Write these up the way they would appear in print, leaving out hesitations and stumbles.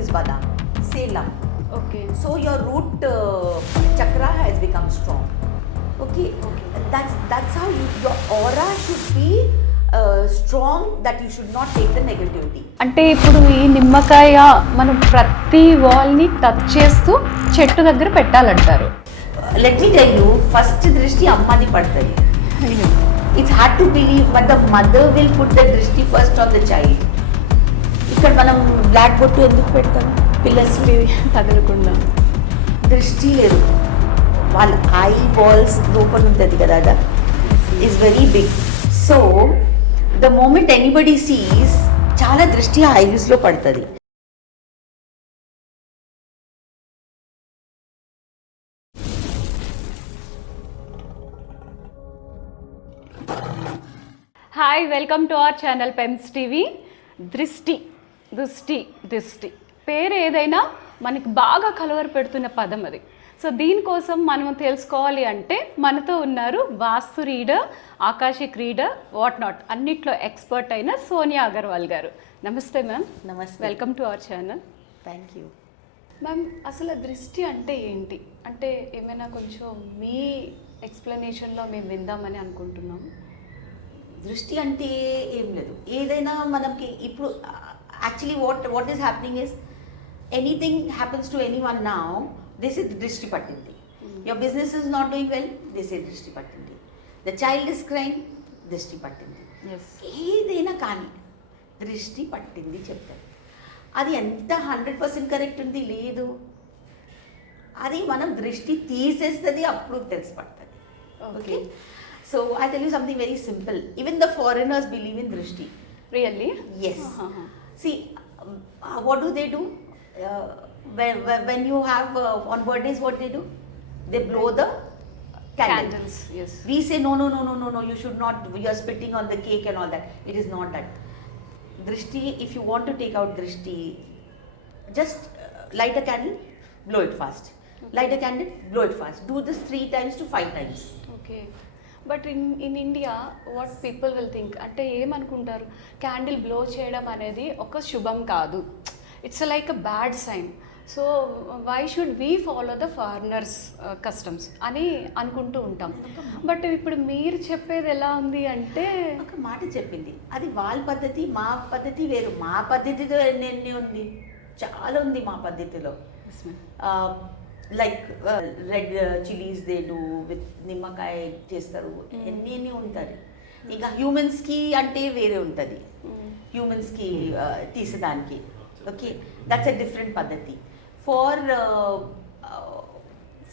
this badam. Say lam. Okay So your root chakra has become strong. Okay. That's how your aura should be strong. That you should not take the negativity. అంటే ఇప్పుడు ఈ నిమ్మకాయ మనం ప్రతి వాల్ని టచ్ చేస్తూ చెట్టు దగ్గర పెట్టాలంటారు. Let me tell you, first drishti ammadi padtadi. It's hard to believe, but the mother will put the drishti first on the child. ఇక్కడ మనం బ్లాక్ బొట్టు ఎందుకు పెడతాం పిల్లలకి తగలకుండా? దృష్టి లేదు, వాళ్ళ ఐ బాల్స్ లోపల ఉంటుంది కదా, అది is very big. So the moment anybody sees చాలా దృష్టి ఆ ఐస్లో పడుతుంది. Hi, welcome to our channel పెమ్స్ టీవీ. దృష్టి దృష్టి దృష్టి పేరు ఏదైనా మనకి బాగా కలవర పెడుతున్న పదం అది. సో దీనికోసం మనం తెలుసుకోవాలి అంటే మనతో ఉన్నారు vastu reader, akashic reader, what not అన్నిట్లో ఎక్స్పర్ట్ అయిన సోనియా అగర్వాల్ గారు. నమస్తే మ్యామ్. నమస్తే. Welcome to our channel. Thank you ma'am. అసలు దృష్టి అంటే ఏంటి? అంటే ఏమైనా కొంచెం మీ ఎక్స్ప్లెనేషన్లో మేము విందామని అనుకుంటున్నాము. దృష్టి అంటే ఏం లేదు, ఏదైనా మనకి ఇప్పుడు actually what is happening is anything happens to any one now, this is దృష్టి పట్టింది. Your business is not doing well, this is దృష్టి పట్టింది. ద చైల్డ్ ఇస్ క్రైమ్, దృష్టి పట్టింది. ఏదైనా కానీ దృష్టి పట్టింది చెప్తారు. అది ఎంత 100% కరెక్ట్ ఉంది లేదు, అది మనం దృష్టి తీసేస్తుంది, అప్పుడు తెలిసి పడుతుంది. Okay. So I'll tell you something very simple. Even the foreigners believe in drishti. Really? Yes. See, what do they do? When you have on birthdays, what they do? They blow the candles. Yes. We say no. You should not. You are spitting on the cake and all that. It is not that. Drishti. If you want to take out drishti, just light a candle, blow it fast. Okay. Light a candle, blow it fast. Do this 3 times to 5 times. Okay. But in India what people will think అంటే ఏమనుకుంటారు, candle blow చేయడం అనేది ఒక శుభం కాదు, it's like a bad sign. So why should we follow the foreigners customs అని అనుకుంటూ ఉంటాం. బట్ ఇప్పుడు మీరు చెప్పేది ఎలా ఉంది అంటే, ఒక మాట చెప్పింది, అది వాళ్ళ పద్ధతి, మా పద్ధతి వేరు. మా పద్ధతితో ఎన్ని ఉంది, చాలా ఉంది మా పద్ధతిలో. Like red chillies they do with నిమ్మకాయ చేస్తారు, ఎన్ని ఉంటుంది. ఇంకా హ్యూమన్స్కి అంటే వేరే ఉంటుంది, హ్యూమన్స్కి తీసేదానికి. ఓకే, దట్స్ ఎ డిఫరెంట్ పద్ధతి.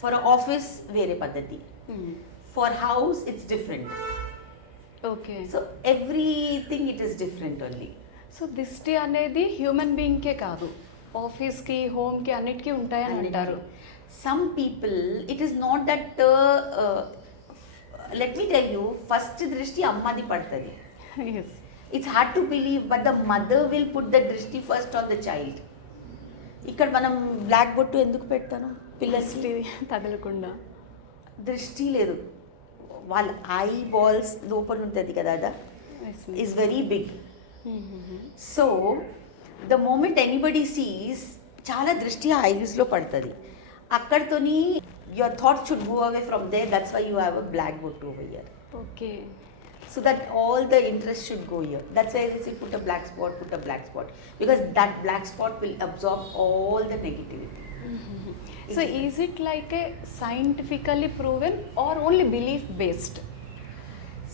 ఫర్ ఆఫీస్ వేరే పద్ధతి, for house it's different. Okay. So everything it is different only. So దిష్టి అనేది హ్యూమన్ బీయింగ్కే కాదు, ఆఫీస్కి, హోమ్కి అన్నిటికీ ఉంటాయని అంటారు. Some people, it is not that let me tell you, first drishti ammadi padtadi. Yes. It's hard to believe, but the mother will put the drishti first on the child. ఇక్కడ మనం బ్లాక్ బొట్టు ఎందుకు పెడతాను పిల్లలకి తగలకుండా? దృష్టి లేదు, వాళ్ళ ఐ బాల్స్ లోపల ఉంటుంది కదా, అది is very big. So the moment anybody sees చాలా దృష్టి ఆ ఐస్లో పడుతుంది. అక్కడితోని your thoughts should go away from there. That's why you have a black book over here. Okay. So that all the interest should go here. That's why they say put a black spot, because that black spot will absorb all the negativity. So is it like a scientifically proven or only belief based?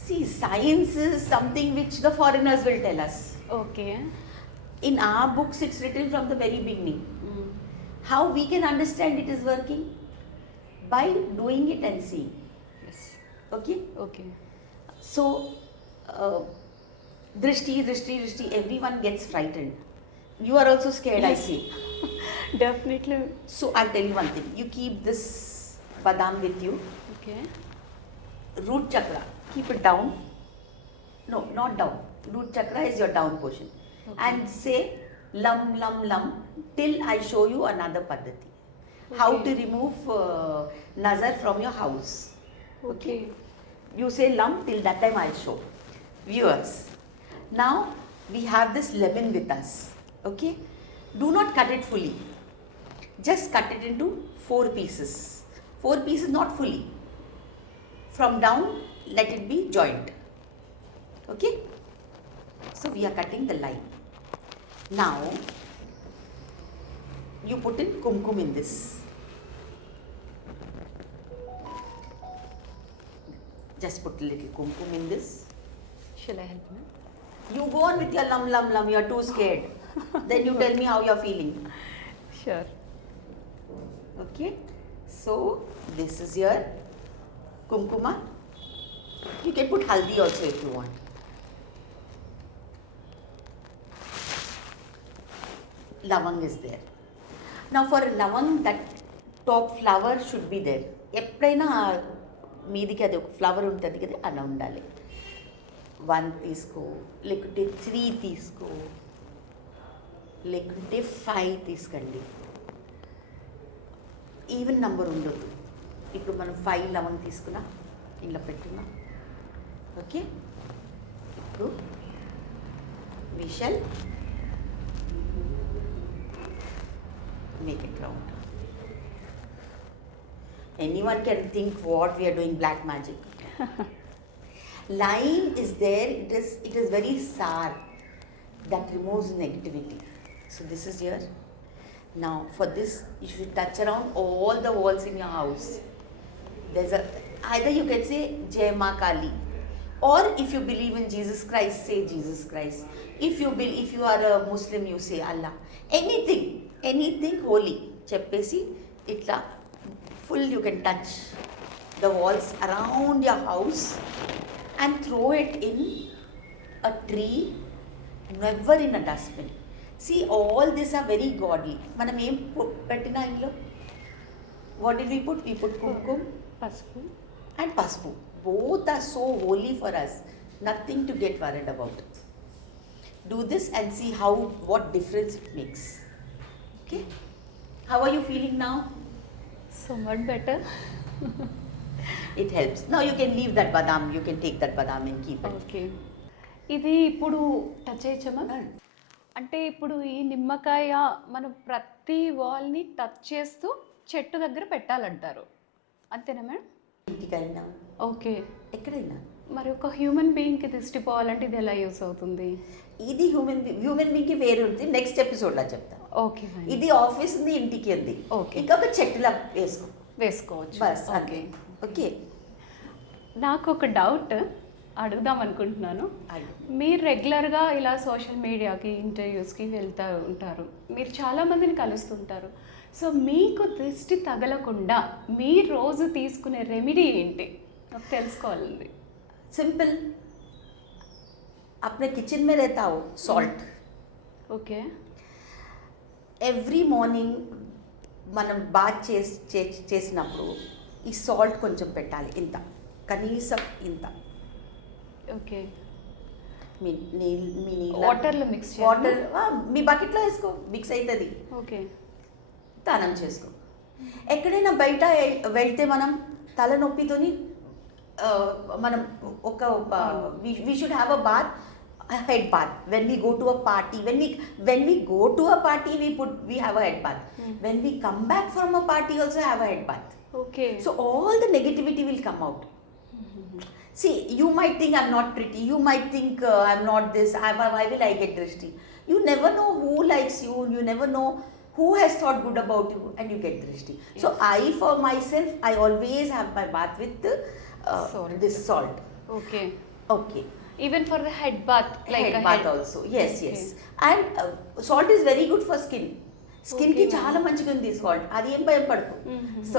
See, science is something which the foreigners will tell us. Okay. In our books it's written from the very beginning. How we can understand it is working? By doing it and seeing. Yes. Okay? Okay. So, drishti, everyone gets frightened. You are also scared, yes. I see. Definitely. So, I'll tell you one thing. You keep this badam with you. Okay. Root chakra, keep it down. No, not down. Root chakra is your down portion. Okay. And say, lam till I show you another paddhati. Okay. How to remove nazar from your house. Okay. You say lam, till that time I'll show. Viewers, now we have this lemon with us. Okay, Do not cut it fully. Just cut it into 4 pieces. 4 pieces, not fully. From down, let it be joint. Okay? So we are cutting the line. Now, you put in kumkum in this. Just put a little kumkum in this. Shall I help, ma'am? You go on with your lum lum lum, you are too scared. Then you tell me how you are feeling. Sure. Okay? So, this is your kumkuma. You can put haldi also if you want. Lavang is there. Now for lavang, that top flower should be there. ఎప్పుడైనా మీదికి అది ఒక ఫ్లవర్ ఉంటుంది కదా, అలా ఉండాలి. 1 తీసుకో, లేకుంటే 3 తీసుకో, లేకుంటే 5 తీసుకోండి. ఈవెన్ నంబర్ ఉండదు. ఇప్పుడు మనం 5 లవంగ్ తీసుకున్నా, ఇలా పెట్టుకున్నాం. ఓకే, ఇప్పుడు we shall make it round. Anyone can think what we are doing black magic. Lime is there, it is very sour, that removes negativity. So this is here. Now for this you should touch around all the walls in your house. There's a, either you can say Jai Ma Kali, or if you believe in Jesus Christ, say Jesus Christ. If you are a Muslim, you say Allah. Anything holy cheppesi itla full you can touch the walls around your house and throw it in a tree, never in a dustbin. See, all these are very godly. Manam em pettina illo, what did we put? We put kumkum, పసుపు and paspu. Both are so holy for us, nothing to get worried about. Do this and see what difference it makes. Okay, how are you feeling now? So much better. It helps. Now you can leave that badam, you can take that badam and keep it. Okay, ఇది ఇప్పుడు టచ్ చేయొచ్చా? అంటే ఇప్పుడు ఈ నిమ్మకాయ మనం ప్రతి వాల్ని టచ్ చేస్తూ చెట్టు దగ్గర పెట్టాలంటారు, అంతేనా మేడం? ఇంటికైనా ఓకే, ఎక్కడైనా. మరి ఒక హ్యూమన్ బీయింగ్కి దిష్టి పోవాలంటే ఇది ఎలా యూస్ అవుతుంది? ఇది హ్యూమన్ బీయింగ్కి వేరే ఉంది, నెక్స్ట్ ఎపిసోడ్లో చెప్తా. ఓకే, ఇది ఆఫీస్ ఉంది, ఇంటికి ఉంది. ఓకే, ఇంకా ఒక చెట్టులా వేసుకోవచ్చు. బస్. ఓకే ఓకే, నాకు ఒక డౌట్ అడుగుదాం అనుకుంటున్నాను. మీరు రెగ్యులర్గా ఇలా సోషల్ మీడియాకి ఇంటర్వ్యూస్కి వెళ్తూ ఉంటారు, మీరు చాలామందిని కలుస్తుంటారు. సో మీకు దృష్టి తగలకుండా మీ రోజు తీసుకునే రెమెడీ ఏంటి నాకు తెలుసుకోవాలండి. सिंपल, अपने किचन में रहता हो सॉल्ट. ఓకే, ఎవ్రీ మార్నింగ్ మనం బాత్ చేసినప్పుడు ఈ సాల్ట్ కొంచెం పెట్టాలి, ఇంత, కనీసం ఇంత. ఓకే, మీ వాటర్లో మిక్స్ వాటర్ మీ బకెట్లో వేసుకో, మిక్స్ అవుతుంది. ఓకే, స్నానం చేసుకో. ఎక్కడైనా బయట వెళ్తే మనం తలనొప్పితోని మనం ఒక we should have a bath, a head bath. When we go to a party, when we go to a party, we have a head bath. When we come back from a party, also have a head bath. Okay. So all the negativity will come out. See, you might think I'm not pretty, you might think I'm not this, why will I get drishti? You never know who likes you, you never know who has thought good about you, and you get drishti. Yes. So for myself, I always have my bath with this salt. Okay. Okay. Even for the head bath, like head bath also. Yes, okay. Yes. And salt is very good for skin. Skin కి చాలా మంచిగా ఉంది సాల్ట్, అది ఏం భయపడకు. So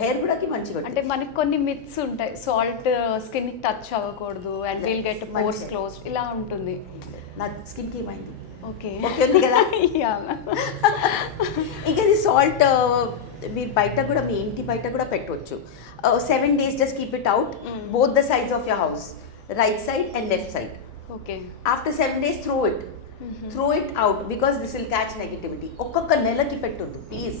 hair కూడా కి మంచిగా అంటే మనకి కొన్ని మిత్స్ ఉంటాయి, సాల్ట్ స్కిన్ కి టచ్ అవ్వకూడదు and will get pores close, ఇలా ఉంటుంది. నా స్కిన్ కి ఏమైంది? ఓకే, ఓకే ఉంది కదా. ఇంకా ఇది సాల్ట్ మీరు బయట కూడా, మీ ఇంటి బయట కూడా పెట్టవచ్చు. 7 days just keep it out, both the sides of your house, right side and left side. Okay. After 7 days throw it out, because this will catch negativity. ఒక్కొక్క నెలకి పెట్టొద్దు ప్లీజ్.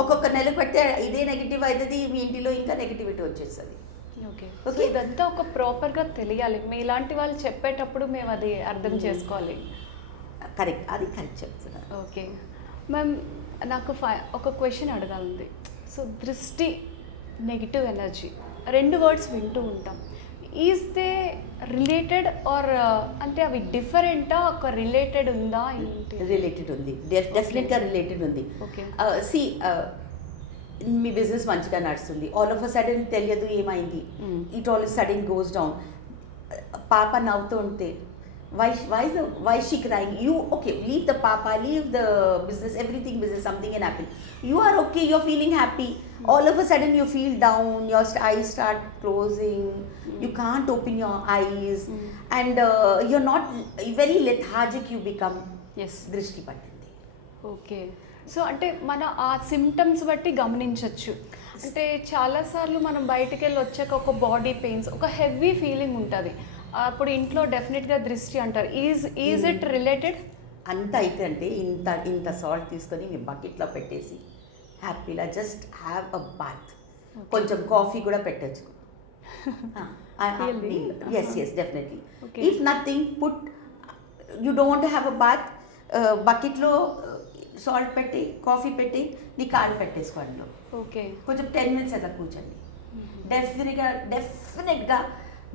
ఒక్కొక్క నెలకు పెడితే ఇదే నెగిటివ్ అవుతుంది, మీ ఇంటిలో ఇంకా నెగిటివిటీ వచ్చేస్తుంది. ఓకే, ఇదంతా ఒక ప్రాపర్గా తెలియాలి, మీ ఇలాంటి వాళ్ళు చెప్పేటప్పుడు మేము అది అర్థం చేసుకోవాలి. కరెక్ట్, అది కరెక్ట్ చెప్తున్నారు. ఓకే, మ్యామ్ నాకు ఒక క్వశ్చన్ అడగాలండి. సో దృష్టి, నెగిటివ్ ఎనర్జీ, రెండు వర్డ్స్ వింటూ ఉంటాం. ఈజ్ దే రిలేటెడ్ ఆర్ అంటే అవి డిఫరెంటా, ఒక రిలేటెడ్ ఉందా ఏంటి? రిలేటెడ్ ఉంది, డెఫినెట్గా రిలేటెడ్ ఉంది. ఓకే. సి మీ బిజినెస్ మంచిగా నడుస్తుంది, ఆల్ ఆఫ్ అ సడన్ తెలియదు ఏమైంది, it all sudden goes down. పాప నవ్వుతూ ఉంటే why is she crying? You okay, leave the papa, leave the business, everything business, something can happen. You are okay, you're feeling happy, all of a sudden you feel down, your eyes start closing, you can't open your eyes, and you're not very lethargic, you become. Yes. దృష్టి పట్టింది. Okay. So అంటే మన ఆ సిమ్టమ్స్ బట్టి గమనించవచ్చు. అంటే చాలాసార్లు మనం బయటికి వెళ్ళి వచ్చాక ఒక బాడీ పెయిన్స్, ఒక హెవీ ఫీలింగ్ ఉంటుంది, అప్పుడు ఇంట్లో డెఫినెట్గా దృష్టి అంటారు. Is it related? అంత అయితే అంటే ఇంత సాల్ట్ తీసుకొని మీ బకెట్లో పెట్టేసి హ్యాపీగా జస్ట్ హ్యావ్ అ బాత్, కొంచెం కాఫీ కూడా పెట్టచ్చు. Yes definitely. Okay. If nothing, put you don't have a bath, బకెట్లో సాల్ట్ పెట్టి కాఫీ పెట్టి నీ కాలు పెట్టేసుకోండి, ఓకే. కొంచెం 10 minutes అట్లా కూర్చోండి, డెఫినెట్గా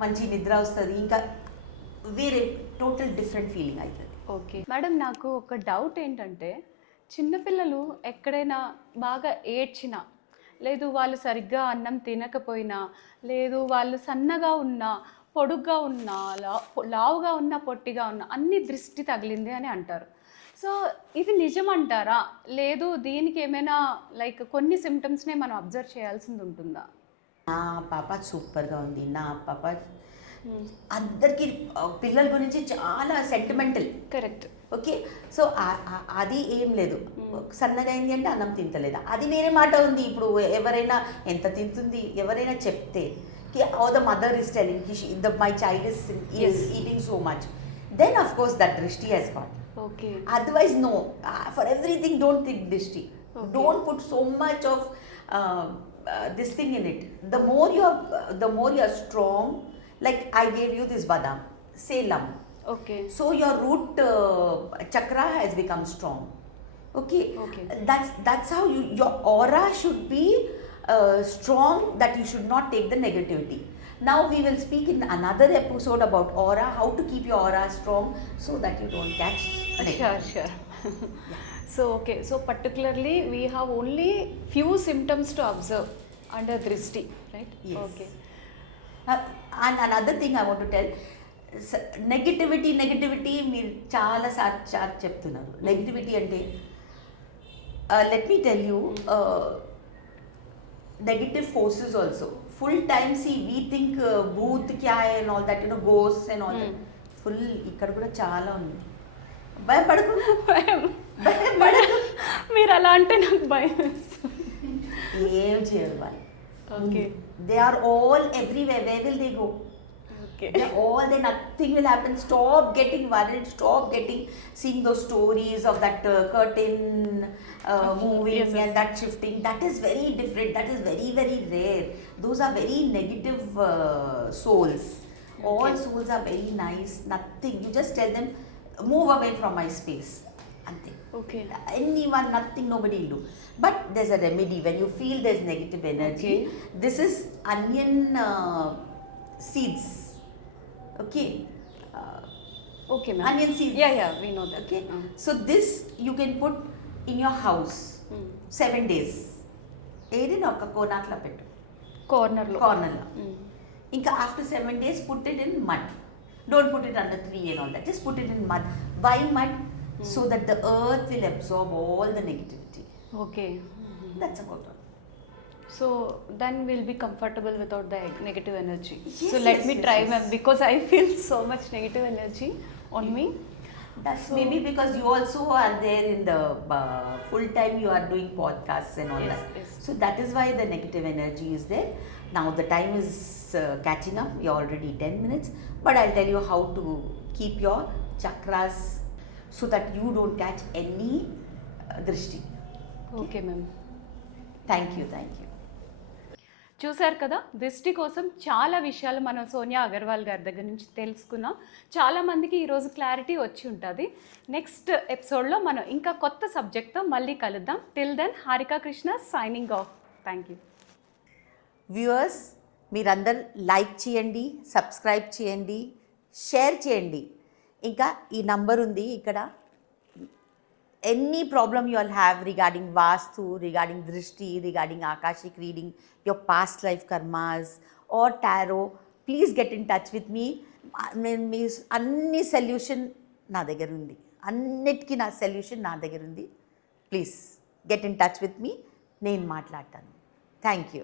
మంచి నిద్ర వస్తుంది, ఇంకా వేరే టోటల్ డిఫరెంట్ ఫీలింగ్ అవుతుంది. ఓకే మేడం, నాకు ఒక డౌట్ ఏంటంటే, చిన్నపిల్లలు ఎక్కడైనా బాగా ఏడ్చినా, లేదు వాళ్ళు సరిగ్గా అన్నం తినకపోయినా, లేదు వాళ్ళు సన్నగా ఉన్నా, పొడుగ్గా ఉన్నా, లావుగా ఉన్నా, పొట్టిగా ఉన్నా, అన్ని దృష్టి తగిలింది అని అంటారు. సో ఇది నిజమంటారా, లేదు దీనికి ఏమైనా లైక్ కొన్ని సిమ్టమ్స్నే మనం అబ్జర్వ్ చేయాల్సింది ఉంటుందా? నా పాప సూపర్గా ఉంది, నా పాప అందరికీ పిల్లల గురించి చాలా సెంటిమెంటల్. కరెక్ట్. ఓకే. సో అది ఏం లేదు, సన్నగా అయింది అంటే అన్నం తింటలేదా, అది వేరే మాట ఉంది. ఇప్పుడు ఎవరైనా ఎంత తింటుంది ఎవరైనా చెప్తే the mother is telling my child is eating so much, then of course that drishti he's got. Okay. Otherwise no, for everything don't think drishti, don't put so much of this thing in it. The more you are strong, like I gave you this badam, selam. Okay. So your root chakra has become strong. Okay. Okay. That's how your aura should be strong, that you should not take the negativity. Now we will speak in another episode about aura, how to keep your aura strong so that you don't catch negativity. Sure. So okay, so particularly we have only few symptoms to observe under drishti, right? Yes. Okay. And another thing I want to tell, negativity మీరు చాలా సార్లు చెప్తున్నారు. Negativity అంటే let me tell you, negative forces also full time see we think bhoot క్యా and all that, ghost and all that, full ఇక్కడ కూడా చాలా ఉంది. భయపడకు. మీరు అలా అంటే నాకు భయం. ఏం చేయరు వాళ్ళు. Okay. They are all everywhere. Where will they go? Okay. Nothing will happen. Stop getting worried. Stop seeing those stories of that curtain moving. Yes. And that shifting. That is very different. That is very, very rare. Those are very negative souls. Okay. All souls are very nice. Nothing. You just tell them, move away from my space. Nothing. Okay. Anyone, nothing, nobody will do. But there's a remedy. When you feel there's negative energy, Okay. this is onion seeds. Okay. Okay, ma'am. Onion seeds. Yeah, we know that. Okay. So this you can put in your house 7 days. ఏదైనా ఒక కోనాట్లో పెట్టు, కార్నర్లో. ఇంకా ఆఫ్టర్ 7 days put it in mud. Don't put it under tree and all that. Just put it in mud. Why mud? So that the earth will absorb all the negativity. Okay. That's about all. So then we'll be comfortable without the negative energy. Yes, So let yes, me yes, try, yes. ma'am, because I feel so much negative energy on me. That's So- maybe because you also are there in the full time you are doing podcasts and all Yes, that. yes. So that is why the negative energy is there. Now the time is catching up. You're already 10 minutes. But I'll tell you how to keep your chakras so that you don't catch any drishti. Okay, ma'am. Thank you. చూశారు కదా, దిష్టి కోసం చాలా విషయాలు మనం సోనియా అగర్వాల్ గారి దగ్గర నుంచి తెలుసుకున్నాం. చాలామందికి ఈరోజు క్లారిటీ వచ్చి ఉంటుంది. నెక్స్ట్ ఎపిసోడ్లో మనం ఇంకా కొత్త సబ్జెక్ట్తో మళ్ళీ కలుద్దాం. Till then, Harika Krishna signing off. Thank you. Viewers, మీరందరూ లైక్ చేయండి, సబ్స్క్రైబ్ చేయండి, షేర్ చేయండి. ఇంకా ఈ నంబర్ ఉంది ఇక్కడ. Any problem you all have regarding Vastu, regarding Drishti, regarding Akashic reading, your past life karmas or tarot, please get in touch with me. మీ అన్ని సొల్యూషన్ నా దగ్గర ఉంది, అన్నిటికీ నా సొల్యూషన్ నా దగ్గర ఉంది. Please get in touch with me, నేను మాట్లాడతాను. Thank you.